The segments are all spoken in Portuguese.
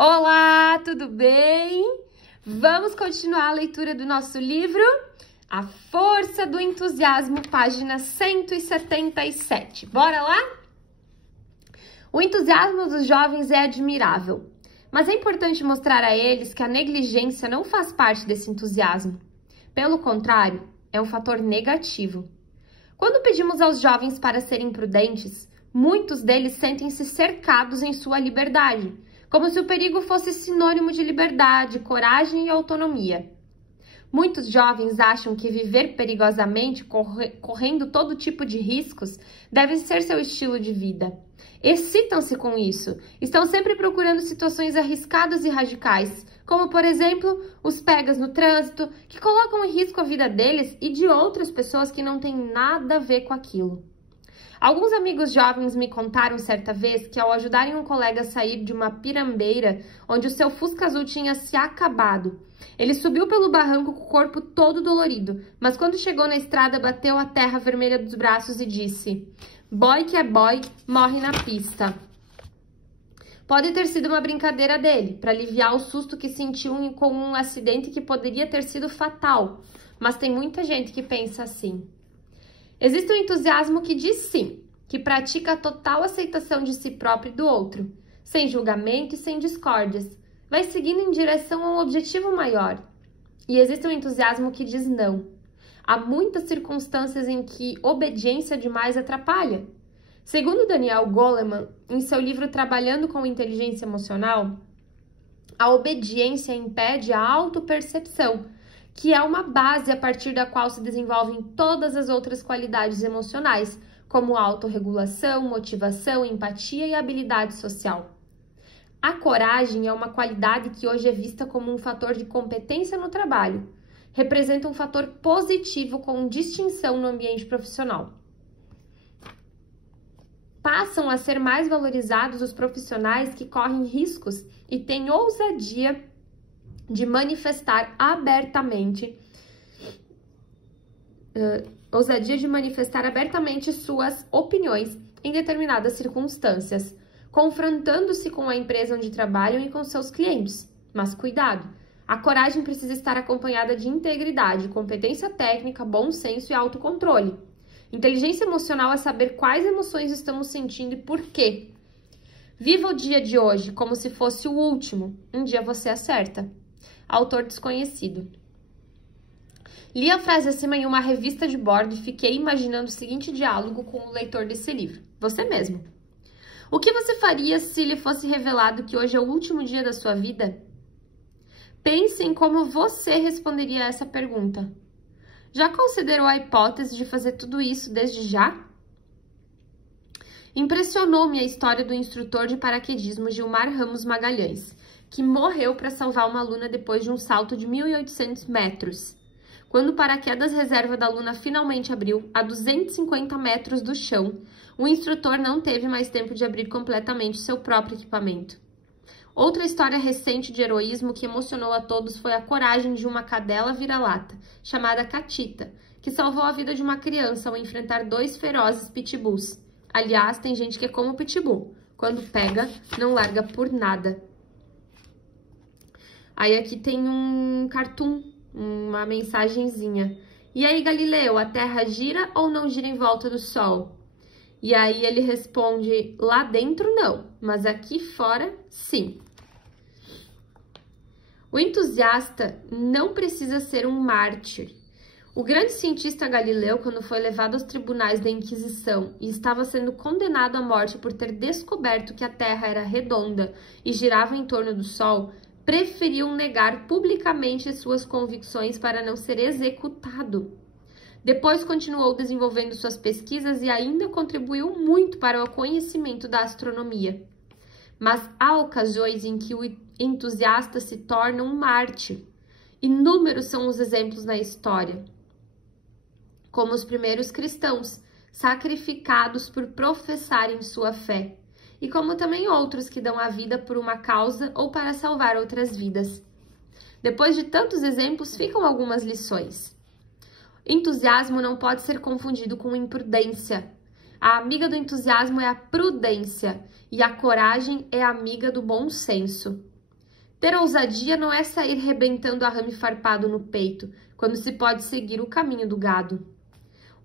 Olá, tudo bem? Vamos continuar a leitura do nosso livro A Força do Entusiasmo, página 177. Bora lá? O entusiasmo dos jovens é admirável, mas é importante mostrar a eles que a negligência não faz parte desse entusiasmo. Pelo contrário, é um fator negativo. Quando pedimos aos jovens para serem prudentes, muitos deles sentem-se cercados em sua liberdade, como se o perigo fosse sinônimo de liberdade, coragem e autonomia. Muitos jovens acham que viver perigosamente, correndo todo tipo de riscos, deve ser seu estilo de vida. Excitam-se com isso, estão sempre procurando situações arriscadas e radicais, como, por exemplo, os pegas no trânsito, que colocam em risco a vida deles e de outras pessoas que não têm nada a ver com aquilo. Alguns amigos jovens me contaram certa vez que, ao ajudarem um colega a sair de uma pirambeira onde o seu Fusca azul tinha se acabado, ele subiu pelo barranco com o corpo todo dolorido, mas quando chegou na estrada bateu a terra vermelha dos braços e disse: "Boy que é boy, morre na pista." Pode ter sido uma brincadeira dele, para aliviar o susto que sentiu com um acidente que poderia ter sido fatal, mas tem muita gente que pensa assim. Existe um entusiasmo que diz sim, que pratica a total aceitação de si próprio e do outro, sem julgamento e sem discórdias, vai seguindo em direção a um objetivo maior. E existe um entusiasmo que diz não. Há muitas circunstâncias em que obediência demais atrapalha. Segundo Daniel Goleman, em seu livro Trabalhando com Inteligência Emocional, a obediência impede a autopercepção, que é uma base a partir da qual se desenvolvem todas as outras qualidades emocionais, como autorregulação, motivação, empatia e habilidade social. A coragem é uma qualidade que hoje é vista como um fator de competência no trabalho. Representa um fator positivo com distinção no ambiente profissional. Passam a ser mais valorizados os profissionais que correm riscos e têm ousadia de manifestar abertamente suas opiniões em determinadas circunstâncias, confrontando-se com a empresa onde trabalham e com seus clientes. Mas cuidado, a coragem precisa estar acompanhada de integridade, competência técnica, bom senso e autocontrole. Inteligência emocional é saber quais emoções estamos sentindo e por quê. Viva o dia de hoje como se fosse o último. Um dia você acerta. Autor desconhecido. Li a frase acima em uma revista de bordo e fiquei imaginando o seguinte diálogo com o leitor desse livro. Você mesmo. O que você faria se lhe fosse revelado que hoje é o último dia da sua vida? Pense em como você responderia a essa pergunta. Já considerou a hipótese de fazer tudo isso desde já? Impressionou-me a história do instrutor de paraquedismo Gilmar Ramos Magalhães, que morreu para salvar uma aluna depois de um salto de 1.800 metros. Quando o paraquedas reserva da aluna finalmente abriu, a 250 metros do chão, o instrutor não teve mais tempo de abrir completamente seu próprio equipamento. Outra história recente de heroísmo que emocionou a todos foi a coragem de uma cadela vira-lata, chamada Catita, que salvou a vida de uma criança ao enfrentar 2 ferozes pitbulls. Aliás, tem gente que é como pitbull. Quando pega, não larga por nada. Aí aqui tem um cartoon, uma mensagenzinha. E aí, Galileu, a Terra gira ou não gira em volta do Sol? E aí ele responde, lá dentro não, mas aqui fora sim. O entusiasta não precisa ser um mártir. O grande cientista Galileu, quando foi levado aos tribunais da Inquisição e estava sendo condenado à morte por ter descoberto que a Terra era redonda e girava em torno do Sol, preferiu negar publicamente suas convicções para não ser executado. Depois continuou desenvolvendo suas pesquisas e ainda contribuiu muito para o conhecimento da astronomia. Mas há ocasiões em que o entusiasta se torna um mártir. Inúmeros são os exemplos na história, como os primeiros cristãos, sacrificados por professarem sua fé, e como também outros que dão a vida por uma causa ou para salvar outras vidas. Depois de tantos exemplos, ficam algumas lições. Entusiasmo não pode ser confundido com imprudência. A amiga do entusiasmo é a prudência e a coragem é amiga do bom senso. Ter ousadia não é sair rebentando arame farpado no peito, quando se pode seguir o caminho do gado.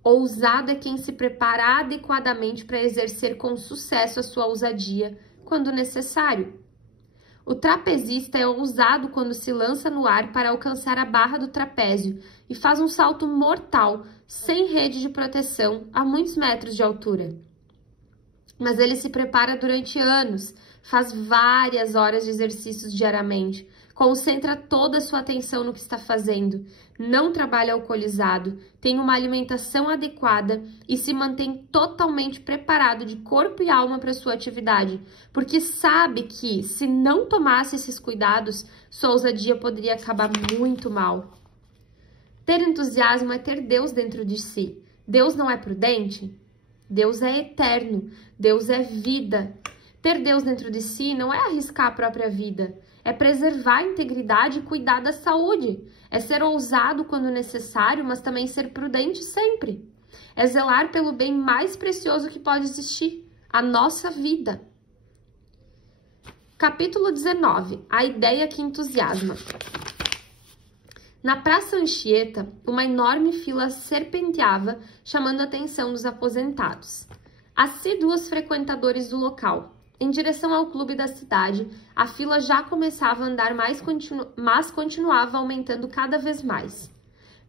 Ousado é quem se prepara adequadamente para exercer com sucesso a sua ousadia, quando necessário. O trapezista é ousado quando se lança no ar para alcançar a barra do trapézio e faz um salto mortal, sem rede de proteção, a muitos metros de altura. Mas ele se prepara durante anos, faz várias horas de exercícios diariamente, concentra toda a sua atenção no que está fazendo, não trabalha alcoolizado, tem uma alimentação adequada e se mantém totalmente preparado de corpo e alma para sua atividade, porque sabe que, se não tomasse esses cuidados, sua ousadia poderia acabar muito mal. Ter entusiasmo é ter Deus dentro de si. Deus não é prudente? Deus é eterno, Deus é vida. Ter Deus dentro de si não é arriscar a própria vida, é preservar a integridade e cuidar da saúde. É ser ousado quando necessário, mas também ser prudente sempre. É zelar pelo bem mais precioso que pode existir, a nossa vida. Capítulo 19. A ideia que entusiasma. Na Praça Anchieta, uma enorme fila serpenteava, chamando a atenção dos aposentados. Assíduos frequentadores do local. Em direção ao clube da cidade, a fila já começava a andar mas continuava aumentando cada vez mais.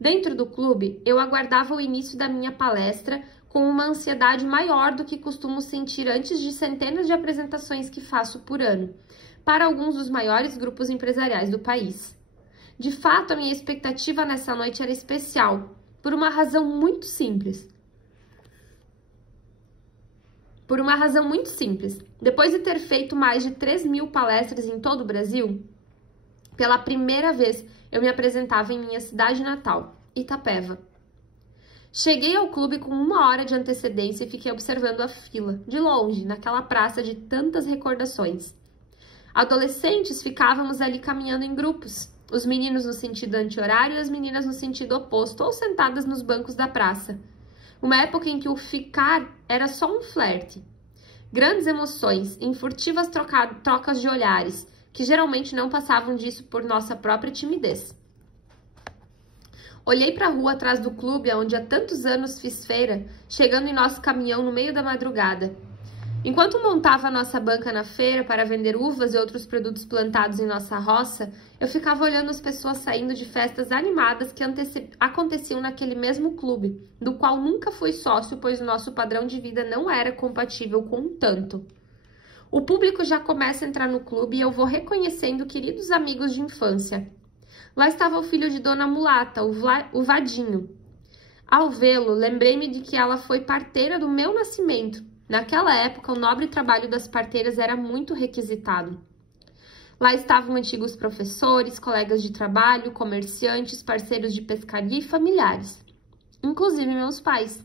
Dentro do clube, eu aguardava o início da minha palestra com uma ansiedade maior do que costumo sentir antes de centenas de apresentações que faço por ano, para alguns dos maiores grupos empresariais do país. De fato, a minha expectativa nessa noite era especial, por uma razão muito simples. Depois de ter feito mais de 3.000 palestras em todo o Brasil, pela primeira vez eu me apresentava em minha cidade natal, Itapeva. Cheguei ao clube com 1 hora de antecedência e fiquei observando a fila, de longe, naquela praça de tantas recordações. Adolescentes ficávamos ali caminhando em grupos, os meninos no sentido anti-horário e as meninas no sentido oposto, ou sentadas nos bancos da praça. Uma época em que o ficar era só um flerte. Grandes emoções em furtivas trocas de olhares, que geralmente não passavam disso por nossa própria timidez. Olhei para a rua atrás do clube, onde há tantos anos fiz feira, chegando em nosso caminhão no meio da madrugada. Enquanto montava a nossa banca na feira para vender uvas e outros produtos plantados em nossa roça, eu ficava olhando as pessoas saindo de festas animadas que aconteciam naquele mesmo clube, do qual nunca fui sócio, pois o nosso padrão de vida não era compatível com um tanto. O público já começa a entrar no clube e eu vou reconhecendo queridos amigos de infância. Lá estava o filho de Dona Mulata, o Vadinho. Ao vê-lo, lembrei-me de que ela foi parteira do meu nascimento. Naquela época, o nobre trabalho das parteiras era muito requisitado. Lá estavam antigos professores, colegas de trabalho, comerciantes, parceiros de pescaria e familiares, inclusive meus pais.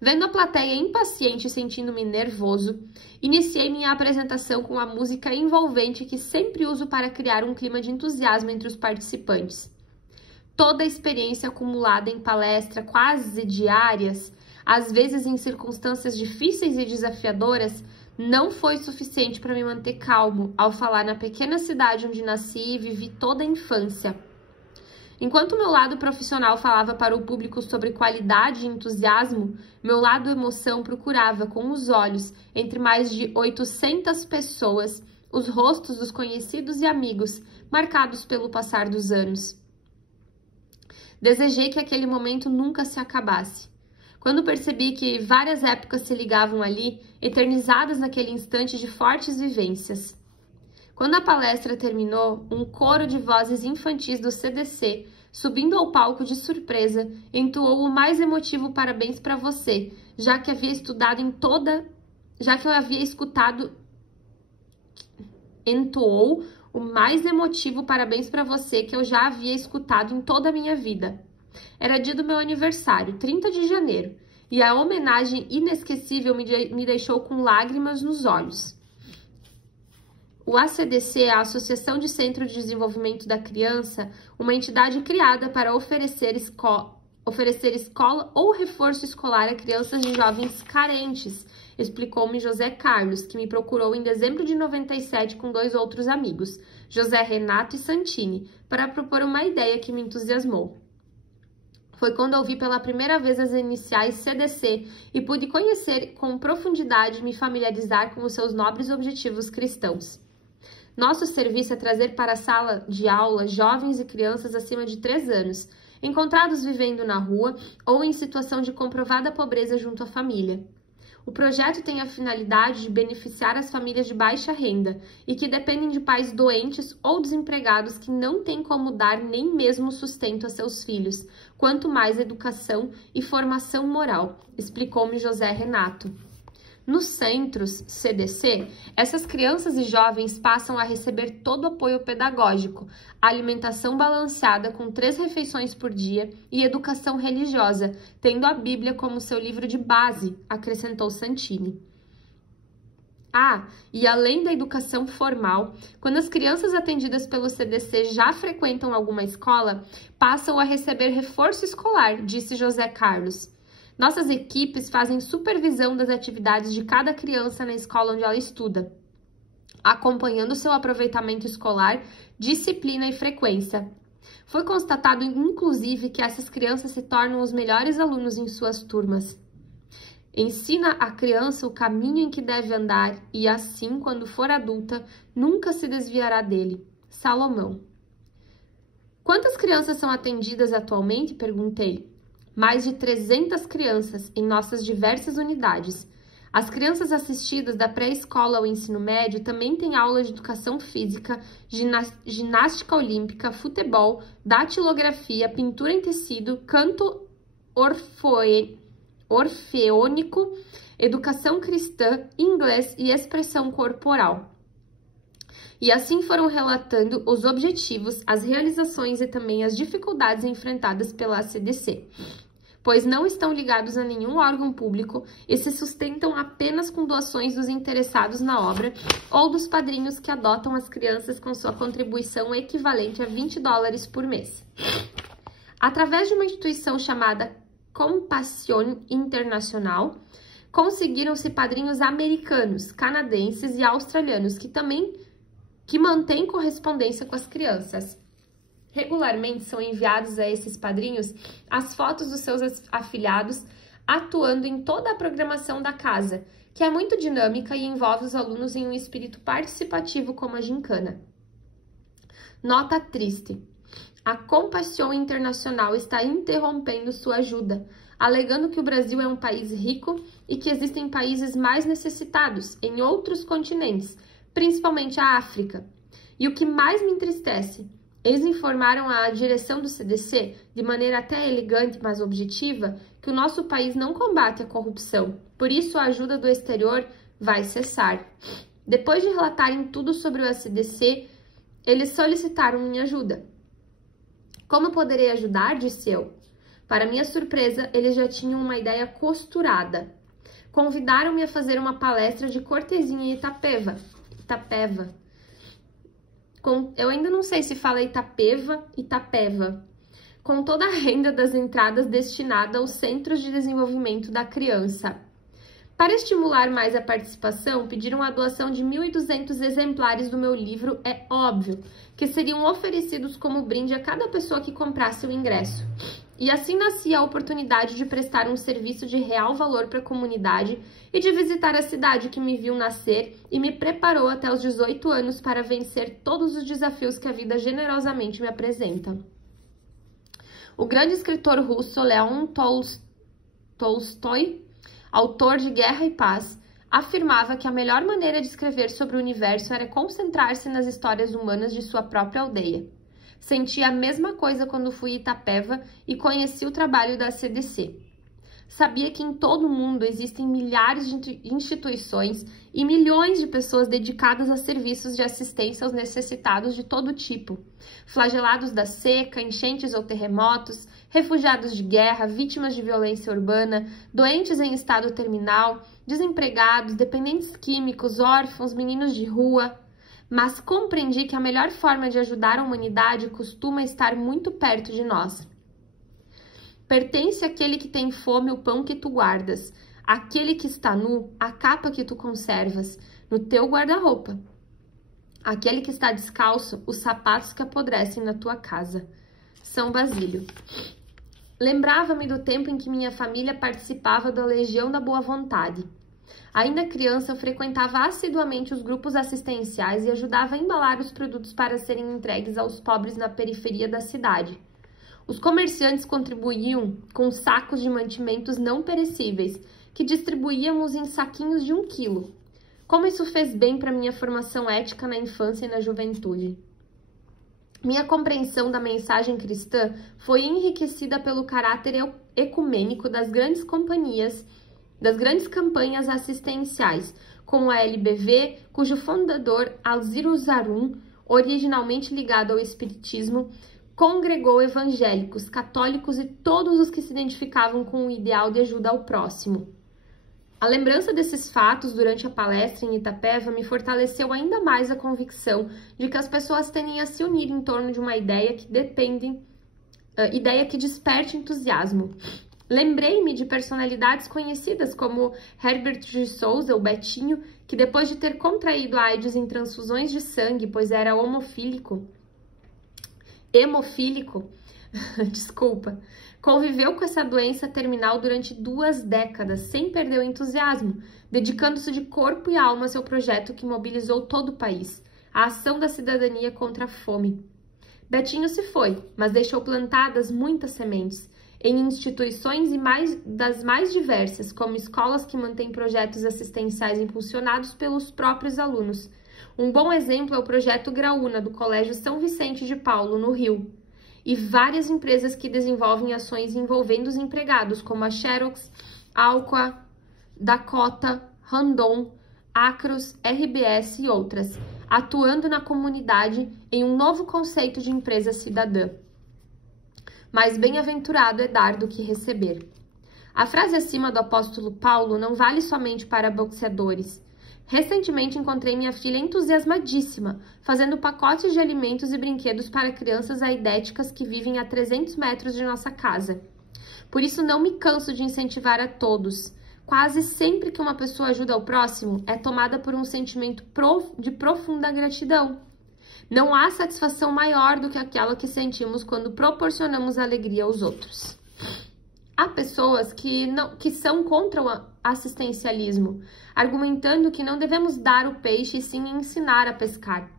Vendo a plateia impaciente e sentindo-me nervoso, iniciei minha apresentação com a música envolvente que sempre uso para criar um clima de entusiasmo entre os participantes. Toda a experiência acumulada em palestras quase diárias, às vezes em circunstâncias difíceis e desafiadoras, não foi suficiente para me manter calmo ao falar na pequena cidade onde nasci e vivi toda a infância. Enquanto meu lado profissional falava para o público sobre qualidade e entusiasmo, meu lado emoção procurava com os olhos, entre mais de 800 pessoas, os rostos dos conhecidos e amigos, marcados pelo passar dos anos. Desejei que aquele momento nunca se acabasse. Quando percebi que várias épocas se ligavam ali, eternizadas naquele instante de fortes vivências. Quando a palestra terminou, um coro de vozes infantis do CDC, subindo ao palco de surpresa, entoou o mais emotivo parabéns para você, já que eu havia escutado. Entoou o mais emotivo parabéns para você que eu já havia escutado em toda a minha vida. Era dia do meu aniversário, 30 de janeiro, e a homenagem inesquecível me deixou com lágrimas nos olhos. O ACDC é a Associação de Centro de Desenvolvimento da Criança, uma entidade criada para oferecer oferecer escola ou reforço escolar a crianças e jovens carentes, explicou-me José Carlos, que me procurou em dezembro de 97 com 2 outros amigos, José Renato e Santini, para propor uma ideia que me entusiasmou. Foi quando ouvi pela primeira vez as iniciais CDC e pude conhecer com profundidade e me familiarizar com os seus nobres objetivos cristãos. Nosso serviço é trazer para a sala de aula jovens e crianças acima de 3 anos, encontrados vivendo na rua ou em situação de comprovada pobreza junto à família. O projeto tem a finalidade de beneficiar as famílias de baixa renda e que dependem de pais doentes ou desempregados que não têm como dar nem mesmo sustento a seus filhos, quanto mais educação e formação moral, explicou-me José Renato. Nos centros CDC, essas crianças e jovens passam a receber todo o apoio pedagógico, alimentação balanceada com 3 refeições por dia e educação religiosa, tendo a Bíblia como seu livro de base, acrescentou Santini. E além da educação formal, quando as crianças atendidas pelo CDC já frequentam alguma escola, passam a receber reforço escolar, disse José Carlos. Nossas equipes fazem supervisão das atividades de cada criança na escola onde ela estuda, acompanhando seu aproveitamento escolar, disciplina e frequência. Foi constatado, inclusive, que essas crianças se tornam os melhores alunos em suas turmas. Ensina a criança o caminho em que deve andar e, assim, quando for adulta, nunca se desviará dele. Salomão. Quantas crianças são atendidas atualmente? Perguntei. Mais de 300 crianças em nossas diversas unidades. As crianças assistidas da pré-escola ao ensino médio também têm aula de educação física, ginástica olímpica, futebol, datilografia, pintura em tecido, canto orfeônico, educação cristã, inglês e expressão corporal. E assim foram relatando os objetivos, as realizações e também as dificuldades enfrentadas pela CDC, pois não estão ligados a nenhum órgão público e se sustentam apenas com doações dos interessados na obra ou dos padrinhos que adotam as crianças com sua contribuição equivalente a $20 por mês. Através de uma instituição chamada Compassion Internacional, conseguiram-se padrinhos americanos, canadenses e australianos que mantêm correspondência com as crianças. Regularmente são enviados a esses padrinhos as fotos dos seus afilhados atuando em toda a programação da casa, que é muito dinâmica e envolve os alunos em um espírito participativo como a gincana. Nota triste. A Compassion Internacional está interrompendo sua ajuda, alegando que o Brasil é um país rico e que existem países mais necessitados em outros continentes, principalmente a África. E o que mais me entristece, eles informaram à direção do CDC, de maneira até elegante, mas objetiva, que o nosso país não combate a corrupção, por isso a ajuda do exterior vai cessar. Depois de relatarem tudo sobre o CDC, eles solicitaram minha ajuda. Como poderei ajudar? Disse eu. Para minha surpresa, eles já tinham uma ideia costurada. Convidaram-me a fazer uma palestra de cortesia em Itapeva. Eu ainda não sei se fala Itapeva. Com toda a renda das entradas destinada aos Centros de Desenvolvimento da Criança. Para estimular mais a participação, pediram a doação de 1.200 exemplares do meu livro É Óbvio, que seriam oferecidos como brinde a cada pessoa que comprasse o ingresso. E assim nascia a oportunidade de prestar um serviço de real valor para a comunidade e de visitar a cidade que me viu nascer e me preparou até os 18 anos para vencer todos os desafios que a vida generosamente me apresenta. O grande escritor russo Leon Tolstói, autor de Guerra e Paz, afirmava que a melhor maneira de escrever sobre o universo era concentrar-se nas histórias humanas de sua própria aldeia. Senti a mesma coisa quando fui a Itapeva e conheci o trabalho da CDC. Sabia que em todo o mundo existem milhares de instituições e milhões de pessoas dedicadas a serviços de assistência aos necessitados de todo tipo, flagelados da seca, enchentes ou terremotos, refugiados de guerra, vítimas de violência urbana, doentes em estado terminal, desempregados, dependentes químicos, órfãos, meninos de rua. Mas compreendi que a melhor forma de ajudar a humanidade costuma estar muito perto de nós. Pertence àquele que tem fome o pão que tu guardas, àquele que está nu, a capa que tu conservas, no teu guarda-roupa. Aquele que está descalço, os sapatos que apodrecem na tua casa. São Basílio. Lembrava-me do tempo em que minha família participava da Legião da Boa Vontade. Ainda criança, eu frequentava assiduamente os grupos assistenciais e ajudava a embalar os produtos para serem entregues aos pobres na periferia da cidade. Os comerciantes contribuíam com sacos de mantimentos não perecíveis, que distribuíamos em saquinhos de 1 quilo. Como isso fez bem para minha formação ética na infância e na juventude. Minha compreensão da mensagem cristã foi enriquecida pelo caráter ecumênico das grandes campanhas assistenciais, como a LBV, cujo fundador, Alciro Zarum, originalmente ligado ao espiritismo, congregou evangélicos, católicos e todos os que se identificavam com o ideal de ajuda ao próximo. A lembrança desses fatos durante a palestra em Itapeva me fortaleceu ainda mais a convicção de que as pessoas tendem a se unir em torno de uma ideia que desperte entusiasmo. Lembrei-me de personalidades conhecidas como Herbert de Souza, o Betinho, que depois de ter contraído a AIDS em transfusões de sangue, pois era hemofílico, conviveu com essa doença terminal durante 2 décadas, sem perder o entusiasmo, dedicando-se de corpo e alma a seu projeto que mobilizou todo o país, a ação da cidadania contra a fome. Betinho se foi, mas deixou plantadas muitas sementes, em instituições das mais diversas, como escolas que mantêm projetos assistenciais impulsionados pelos próprios alunos. Um bom exemplo é o projeto Graúna, do Colégio São Vicente de Paulo, no Rio, e várias empresas que desenvolvem ações envolvendo os empregados, como a Xerox, Alcoa, Dakota, Randon, Acros, RBS e outras, atuando na comunidade em um novo conceito de empresa cidadã. Mais bem-aventurado é dar do que receber. A frase acima do apóstolo Paulo não vale somente para boxeadores. Recentemente encontrei minha filha entusiasmadíssima, fazendo pacotes de alimentos e brinquedos para crianças aidéticas que vivem a 300 metros de nossa casa. Por isso não me canso de incentivar a todos. Quase sempre que uma pessoa ajuda ao próximo, é tomada por um sentimento de profunda gratidão. Não há satisfação maior do que aquela que sentimos quando proporcionamos alegria aos outros. Há pessoas que são contra o assistencialismo, argumentando que não devemos dar o peixe e sim ensinar a pescar.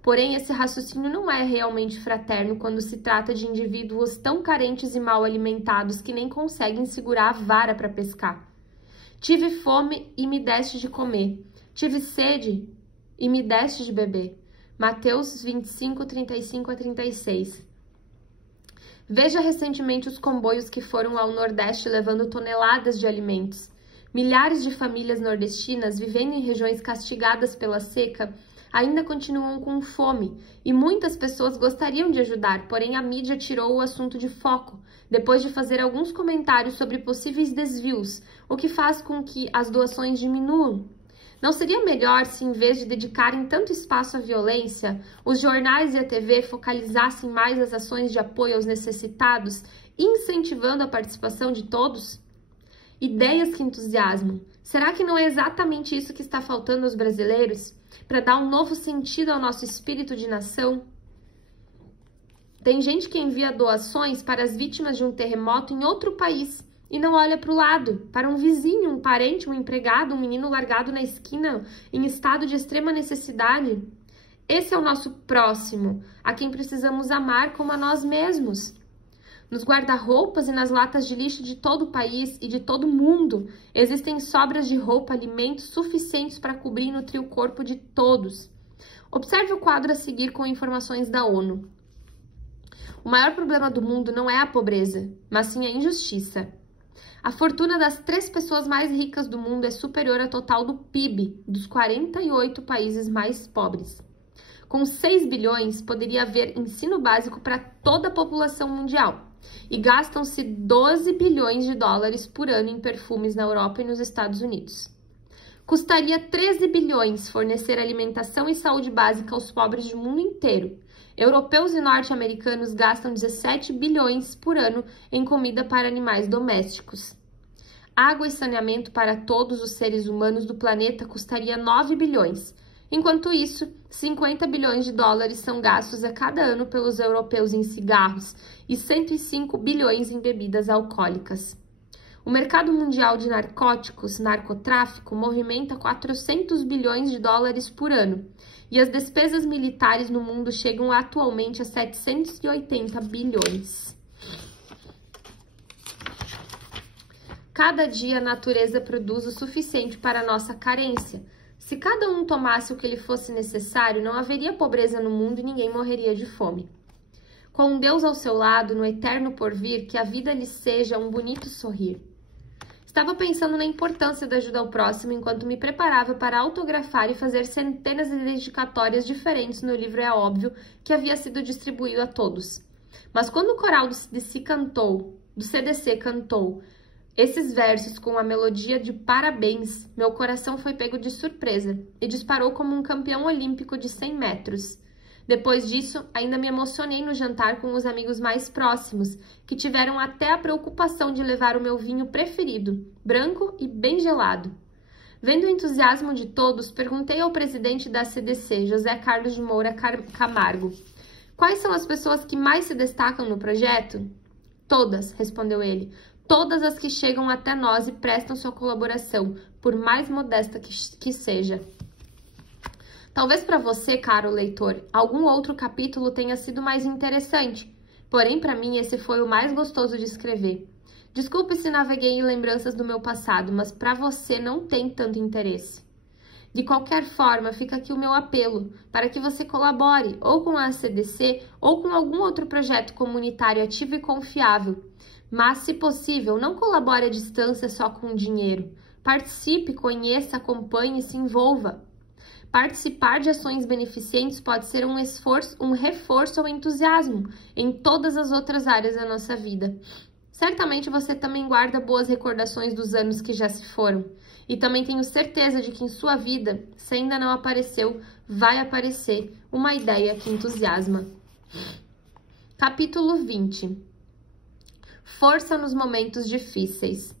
Porém, esse raciocínio não é realmente fraterno quando se trata de indivíduos tão carentes e mal alimentados que nem conseguem segurar a vara para pescar. Tive fome e me deste de comer. Tive sede e me deste de beber. Mateus 25, 35 a 36. Veja recentemente os comboios que foram ao Nordeste levando toneladas de alimentos. Milhares de famílias nordestinas, vivendo em regiões castigadas pela seca, ainda continuam com fome e muitas pessoas gostariam de ajudar, porém a mídia tirou o assunto de foco, depois de fazer alguns comentários sobre possíveis desvios, o que faz com que as doações diminuam. Não seria melhor se, em vez de dedicarem tanto espaço à violência, os jornais e a TV focalizassem mais as ações de apoio aos necessitados, incentivando a participação de todos? Ideias que entusiasmam. Será que não é exatamente isso que está faltando aos brasileiros? Para dar um novo sentido ao nosso espírito de nação? Tem gente que envia doações para as vítimas de um terremoto em outro país e não olha para o lado, para um vizinho, um parente, um empregado, um menino largado na esquina em estado de extrema necessidade. Esse é o nosso próximo, a quem precisamos amar como a nós mesmos. Nos guarda-roupas e nas latas de lixo de todo o país e de todo o mundo existem sobras de roupa, alimentos suficientes para cobrir e nutrir o corpo de todos. Observe o quadro a seguir com informações da ONU. O maior problema do mundo não é a pobreza, mas sim a injustiça. A fortuna das 3 pessoas mais ricas do mundo é superior ao total do PIB dos 48 países mais pobres. Com 6 bilhões, poderia haver ensino básico para toda a população mundial. E gastam-se 12 bilhões de dólares por ano em perfumes na Europa e nos Estados Unidos. Custaria 13 bilhões fornecer alimentação e saúde básica aos pobres do mundo inteiro. Europeus e norte-americanos gastam 17 bilhões por ano em comida para animais domésticos. Água e saneamento para todos os seres humanos do planeta custaria 9 bilhões. Enquanto isso, 50 bilhões de dólares são gastos a cada ano pelos europeus em cigarros e 105 bilhões em bebidas alcoólicas. O mercado mundial de narcóticos, narcotráfico, movimenta 400 bilhões de dólares por ano, e as despesas militares no mundo chegam atualmente a 780 bilhões. Cada dia a natureza produz o suficiente para a nossa carência. Se cada um tomasse o que lhe fosse necessário, não haveria pobreza no mundo e ninguém morreria de fome. Com Deus ao seu lado, no eterno porvir, que a vida lhe seja um bonito sorrir. Estava pensando na importância da ajuda ao próximo enquanto me preparava para autografar e fazer centenas de dedicatórias diferentes no livro É Óbvio que havia sido distribuído a todos. Mas quando o coral do CDC cantou esses versos com a melodia de parabéns, meu coração foi pego de surpresa e disparou como um campeão olímpico de 100 metros. Depois disso, ainda me emocionei no jantar com os amigos mais próximos, que tiveram até a preocupação de levar o meu vinho preferido, branco e bem gelado. Vendo o entusiasmo de todos, perguntei ao presidente da CDC, José Carlos de Moura Camargo, quais são as pessoas que mais se destacam no projeto? Todas, respondeu ele. Todas as que chegam até nós e prestam sua colaboração, por mais modesta que seja. Talvez para você, caro leitor, algum outro capítulo tenha sido mais interessante, porém para mim esse foi o mais gostoso de escrever. Desculpe se naveguei em lembranças do meu passado, mas para você não tem tanto interesse. De qualquer forma, fica aqui o meu apelo para que você colabore ou com a CDC ou com algum outro projeto comunitário ativo e confiável. Mas, se possível, não colabore à distância só com dinheiro. Participe, conheça, acompanhe e se envolva. Participar de ações beneficentes pode ser um esforço, um reforço ao entusiasmo em todas as outras áreas da nossa vida. Certamente você também guarda boas recordações dos anos que já se foram. E também tenho certeza de que em sua vida, se ainda não apareceu, vai aparecer uma ideia que entusiasma. Capítulo 20. Força nos momentos difíceis.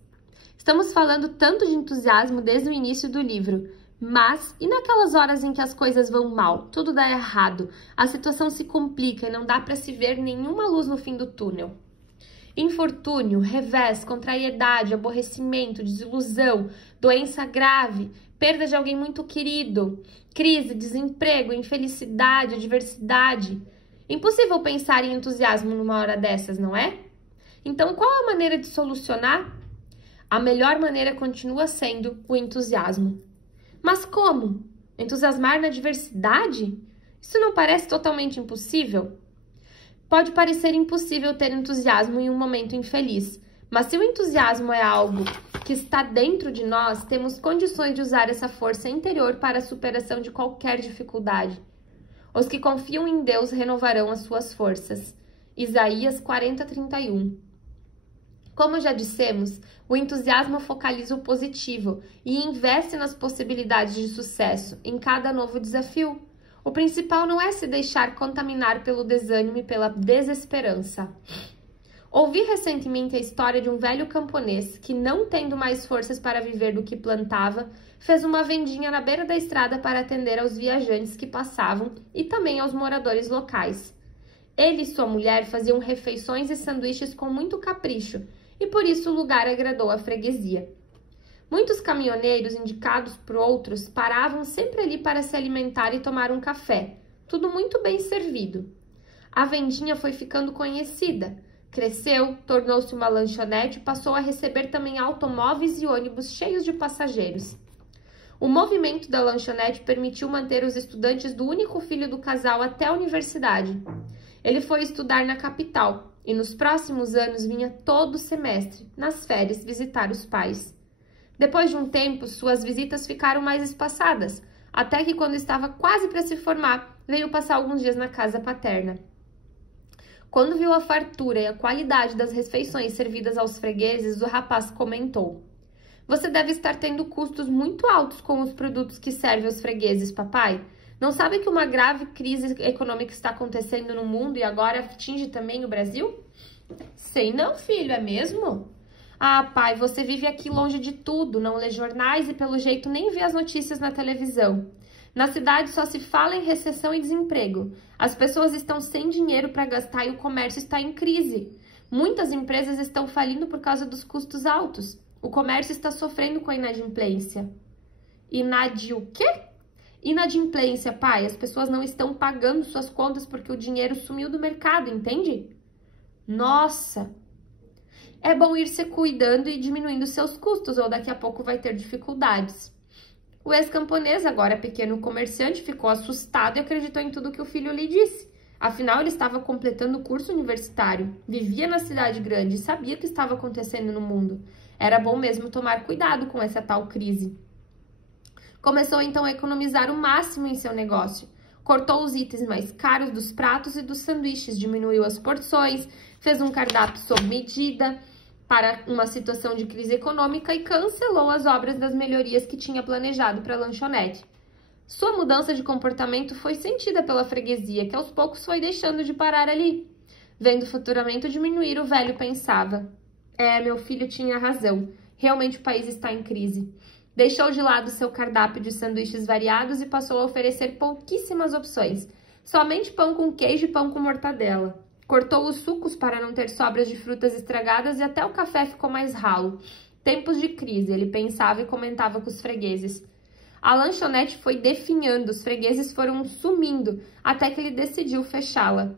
Estamos falando tanto de entusiasmo desde o início do livro. Mas, e naquelas horas em que as coisas vão mal, tudo dá errado, a situação se complica e não dá para se ver nenhuma luz no fim do túnel? Infortúnio, revés, contrariedade, aborrecimento, desilusão, doença grave, perda de alguém muito querido, crise, desemprego, infelicidade, adversidade. Impossível pensar em entusiasmo numa hora dessas, não é? Então, qual a maneira de solucionar? A melhor maneira continua sendo o entusiasmo. Mas como? Entusiasmar na adversidade? Isso não parece totalmente impossível? Pode parecer impossível ter entusiasmo em um momento infeliz, mas se o entusiasmo é algo que está dentro de nós, temos condições de usar essa força interior para a superação de qualquer dificuldade. Os que confiam em Deus renovarão as suas forças. Isaías 40:31. Como já dissemos, o entusiasmo focaliza o positivo e investe nas possibilidades de sucesso em cada novo desafio. O principal não é se deixar contaminar pelo desânimo e pela desesperança. Ouvi recentemente a história de um velho camponês que, não tendo mais forças para viver do que plantava, fez uma vendinha na beira da estrada para atender aos viajantes que passavam e também aos moradores locais. Ele e sua mulher faziam refeições e sanduíches com muito capricho, e por isso o lugar agradou a freguesia. Muitos caminhoneiros, indicados por outros, paravam sempre ali para se alimentar e tomar um café, tudo muito bem servido. A vendinha foi ficando conhecida, cresceu, tornou-se uma lanchonete e passou a receber também automóveis e ônibus cheios de passageiros. O movimento da lanchonete permitiu manter os estudantes do único filho do casal até a universidade. Ele foi estudar na capital e nos próximos anos vinha todo semestre, nas férias, visitar os pais. Depois de um tempo, suas visitas ficaram mais espaçadas, até que quando estava quase para se formar, veio passar alguns dias na casa paterna. Quando viu a fartura e a qualidade das refeições servidas aos fregueses, o rapaz comentou: Você deve estar tendo custos muito altos com os produtos que servem aos fregueses, papai. Não sabe que uma grave crise econômica está acontecendo no mundo e agora atinge também o Brasil? Sei não, filho, é mesmo? Ah, pai, você vive aqui longe de tudo, não lê jornais e pelo jeito nem vê as notícias na televisão. Na cidade só se fala em recessão e desemprego. As pessoas estão sem dinheiro para gastar e o comércio está em crise. Muitas empresas estão falindo por causa dos custos altos. O comércio está sofrendo com a inadimplência. O quê? Inadimplência, pai. As pessoas não estão pagando suas contas porque o dinheiro sumiu do mercado, entende? Nossa! É bom ir se cuidando e diminuindo seus custos, ou daqui a pouco vai ter dificuldades. O ex-camponês, agora pequeno comerciante, ficou assustado e acreditou em tudo que o filho lhe disse. Afinal, ele estava completando o curso universitário, vivia na cidade grande e sabia o que estava acontecendo no mundo. Era bom mesmo tomar cuidado com essa tal crise. Começou então a economizar o máximo em seu negócio. Cortou os itens mais caros dos pratos e dos sanduíches, diminuiu as porções, fez um cardápio sob medida para uma situação de crise econômica e cancelou as obras das melhorias que tinha planejado para a lanchonete. Sua mudança de comportamento foi sentida pela freguesia, que aos poucos foi deixando de parar ali. Vendo o faturamento diminuir, o velho pensava: meu filho tinha razão, realmente o país está em crise. Deixou de lado seu cardápio de sanduíches variados e passou a oferecer pouquíssimas opções, somente pão com queijo e pão com mortadela. Cortou os sucos para não ter sobras de frutas estragadas e até o café ficou mais ralo. Tempos de crise, ele pensava e comentava com os fregueses. A lanchonete foi definhando, os fregueses foram sumindo, até que ele decidiu fechá-la.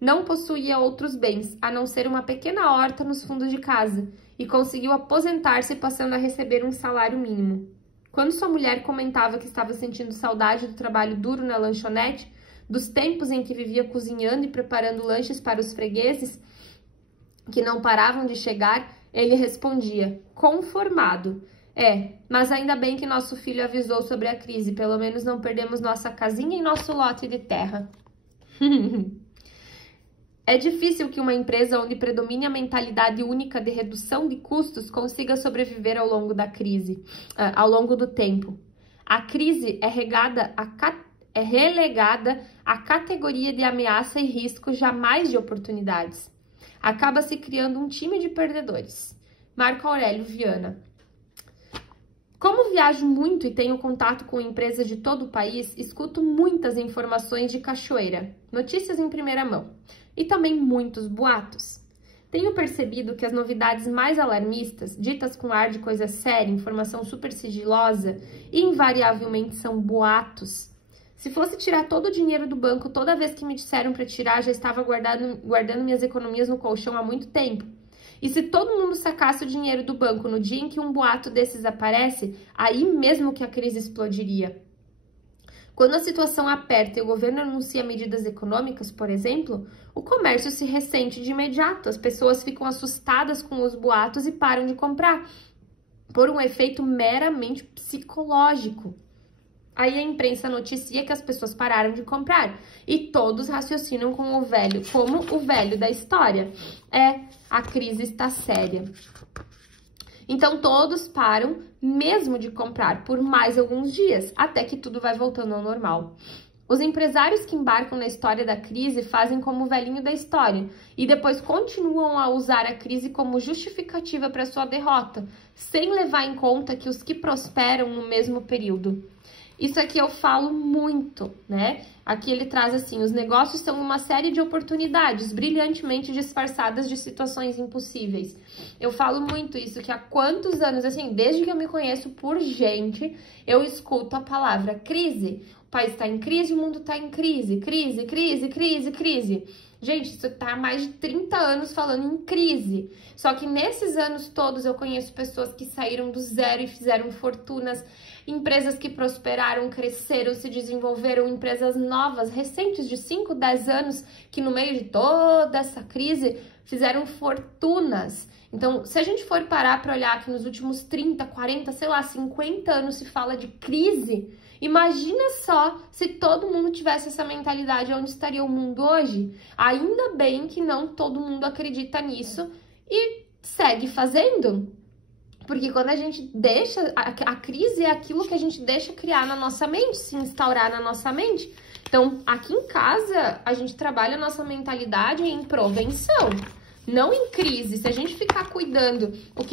Não possuía outros bens, a não ser uma pequena horta nos fundos de casa, e conseguiu aposentar-se passando a receber um salário mínimo. Quando sua mulher comentava que estava sentindo saudade do trabalho duro na lanchonete, dos tempos em que vivia cozinhando e preparando lanches para os fregueses, que não paravam de chegar, ele respondia, conformado. Mas ainda bem que nosso filho avisou sobre a crise, pelo menos não perdemos nossa casinha e nosso lote de terra. É difícil que uma empresa onde predomine a mentalidade única de redução de custos consiga sobreviver ao longo da crise, ao longo do tempo. A crise é relegada à categoria de ameaça e risco, jamais de oportunidades. Acaba se criando um time de perdedores. Marco Aurélio Viana. Como viajo muito e tenho contato com empresas de todo o país, escuto muitas informações de cachoeira, notícias em primeira mão. E também muitos boatos. Tenho percebido que as novidades mais alarmistas, ditas com ar de coisa séria, informação super sigilosa, invariavelmente são boatos. Se fosse tirar todo o dinheiro do banco toda vez que me disseram para tirar, já estava guardando minhas economias no colchão há muito tempo. E se todo mundo sacasse o dinheiro do banco no dia em que um boato desses aparece, aí mesmo que a crise explodiria. Quando a situação aperta e o governo anuncia medidas econômicas, por exemplo, o comércio se ressente de imediato, as pessoas ficam assustadas com os boatos e param de comprar, por um efeito meramente psicológico. Aí a imprensa noticia que as pessoas pararam de comprar e todos raciocinam como o velho da história. A crise está séria. Então todos param mesmo de comprar por mais alguns dias, até que tudo vai voltando ao normal. Os empresários que embarcam na história da crise fazem como o velhinho da história e depois continuam a usar a crise como justificativa para sua derrota, sem levar em conta que os que prosperam no mesmo período. Isso aqui eu falo muito, né? Aqui ele traz assim, os negócios são uma série de oportunidades brilhantemente disfarçadas de situações impossíveis. Eu falo muito isso, que há quantos anos, assim, desde que eu me conheço por gente, eu escuto a palavra crise. O país está em crise, o mundo está em crise. Crise, crise, crise, crise. Gente, isso tá há mais de 30 anos falando em crise. Só que nesses anos todos eu conheço pessoas que saíram do zero e fizeram fortunas, empresas que prosperaram, cresceram, se desenvolveram, empresas novas, recentes de 5, 10 anos, que no meio de toda essa crise fizeram fortunas. Então, se a gente for parar para olhar que nos últimos 30, 40, sei lá, 50 anos se fala de crise, imagina só se todo mundo tivesse essa mentalidade, onde estaria o mundo hoje? Ainda bem que não todo mundo acredita nisso e segue fazendo. Porque quando a gente deixa, a crise é aquilo que a gente deixa criar na nossa mente, se instaurar na nossa mente. Então, aqui em casa, a gente trabalha a nossa mentalidade em prevenção, não em crise. Se a gente ficar cuidando o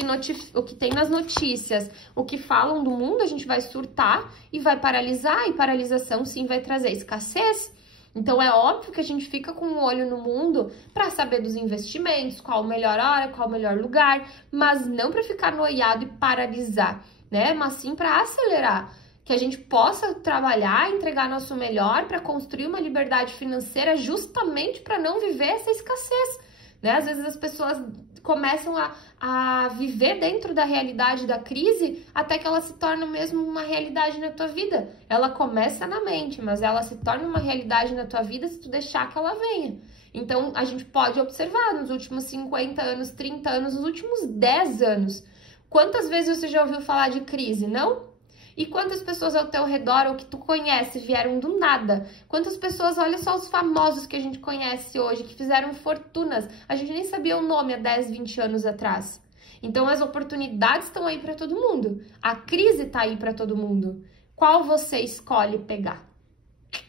que tem nas notícias, o que falam do mundo, a gente vai surtar e vai paralisar, e paralisação sim vai trazer escassez. Então, é óbvio que a gente fica com um olho no mundo para saber dos investimentos, qual a melhor hora, qual o melhor lugar, mas não para ficar noiado e paralisar, né? Mas sim para acelerar, que a gente possa trabalhar, entregar nosso melhor para construir uma liberdade financeira justamente para não viver essa escassez, né? Às vezes as pessoas começam a viver dentro da realidade da crise até que ela se torna mesmo uma realidade na tua vida. Ela começa na mente, mas ela se torna uma realidade na tua vida se tu deixar que ela venha. Então, a gente pode observar nos últimos 50 anos, 30 anos, nos últimos 10 anos. Quantas vezes você já ouviu falar de crise, não? E quantas pessoas ao teu redor ou que tu conhece vieram do nada? Quantas pessoas, olha só os famosos que a gente conhece hoje, que fizeram fortunas. A gente nem sabia o nome há 10, 20 anos atrás. Então as oportunidades estão aí para todo mundo. A crise está aí para todo mundo. Qual você escolhe pegar?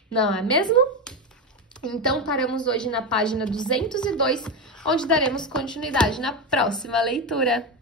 Não é mesmo? Então paramos hoje na página 202, onde daremos continuidade na próxima leitura.